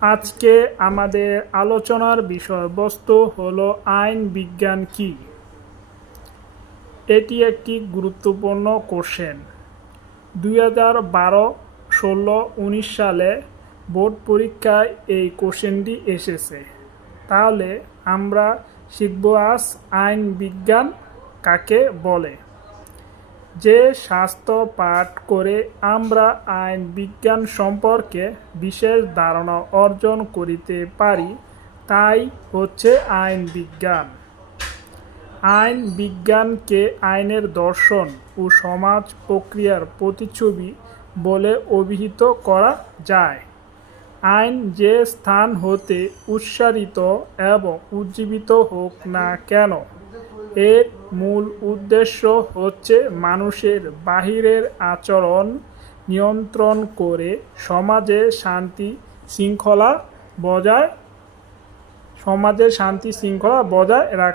আজকে আমাদের আলোচনার বিষয়বস্তু হলো আইন বিজ্ঞান কি। এটি একটি গুরুত্বপূর্ণ কোশ্চেন। 2012, 16, 19 সালে বোর্ড পরীক্ষায় এই কোশ্চেনটি এসেছে। তাহলে আমরা শিখব আজ আইন বিজ্ঞান কাকে বলে। যে শাস্ত্র পাঠ করে আমরা আইন বিজ্ঞান সম্পর্কে বিশেষ ধারণা অর্জন করিতে পারি তাই হচ্ছে আইন বিজ্ঞান। আইন বিজ্ঞানকে আইনের দর্শন ও সমাজ প্রক্রিয়ার প্রতিচ্ছবি বলে অভিহিত করা যায়। আইন যে স্থান হতে উচ্চারিত এবং উজ্জীবিত হোক না কেন, এর মূল উদ্দেশ্য হচ্ছে মানুষের বাহিরের আচরণ নিয়ন্ত্রণ করে সমাজে শান্তি শৃঙ্খলা বজায় রাখা।